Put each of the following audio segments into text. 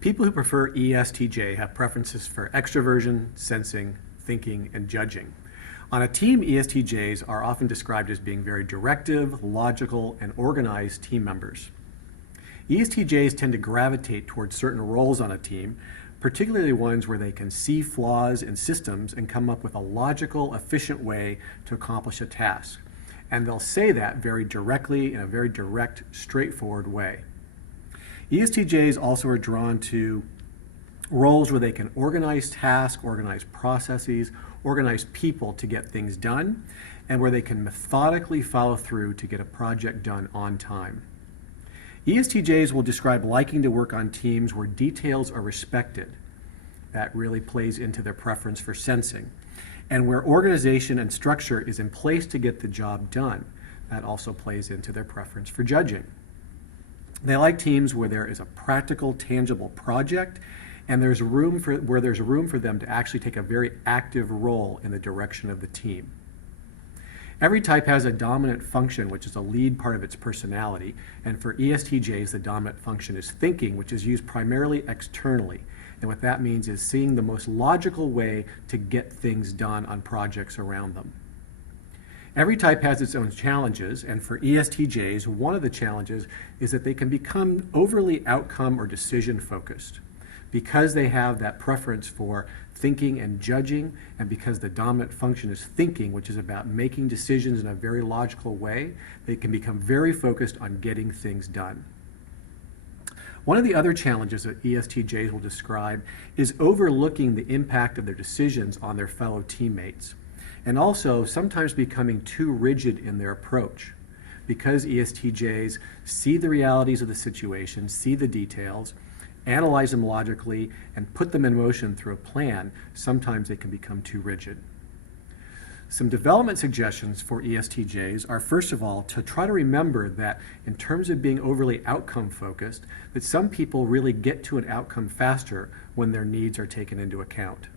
People who prefer ESTJ have preferences for extraversion, sensing, thinking, and judging. On a team, ESTJs are often described as being very directive, logical, and organized team members. ESTJs tend to gravitate towards certain roles on a team, particularly ones where they can see flaws in systems and come up with a logical, efficient way to accomplish a task. And they'll say that very directly in a very direct, straightforward way. ESTJs also are drawn to roles where they can organize tasks, organize processes, organize people to get things done, and where they can methodically follow through to get a project done on time. ESTJs will describe liking to work on teams where details are respected. That really plays into their preference for sensing. And where organization and structure is in place to get the job done. That also plays into their preference for judging. They like teams where there is a practical, tangible project, and there's room for them to actually take a very active role in the direction of the team. Every type has a dominant function, which is a lead part of its personality, and for ESTJs, the dominant function is thinking, which is used primarily externally. And what that means is seeing the most logical way to get things done on projects around them. Every type has its own challenges, and for ESTJs, one of the challenges is that they can become overly outcome or decision focused. Because they have that preference for thinking and judging, and because the dominant function is thinking, which is about making decisions in a very logical way, they can become very focused on getting things done. One of the other challenges that ESTJs will describe is overlooking the impact of their decisions on their fellow teammates, and also sometimes becoming too rigid in their approach. Because ESTJs see the realities of the situation, see the details, analyze them logically, and put them in motion through a plan, sometimes they can become too rigid. Some development suggestions for ESTJs are, first of all, to try to remember that in terms of being overly outcome focused, that some people really get to an outcome faster when their needs are taken into account.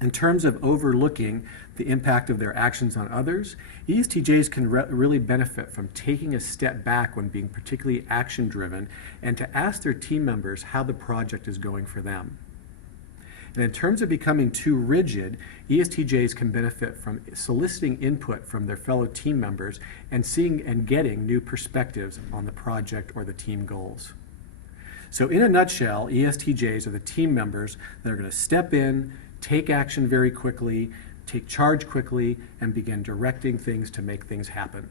In terms of overlooking the impact of their actions on others, ESTJs can really benefit from taking a step back when being particularly action-driven and to ask their team members how the project is going for them. And in terms of becoming too rigid, ESTJs can benefit from soliciting input from their fellow team members and seeing and getting new perspectives on the project or the team goals. So in a nutshell, ESTJs are the team members that are going to step in, take action very quickly, take charge quickly, and begin directing things to make things happen.